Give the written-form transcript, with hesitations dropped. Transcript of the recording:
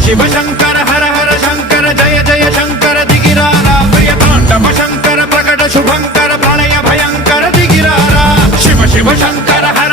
शिव शंकर हर हर शंकर जय जय शंकर दिगिरारा प्रिय तांडव शंकर प्रकट शुभंकर प्रणय भयंकर दिगिरारा शिव शिव शंकर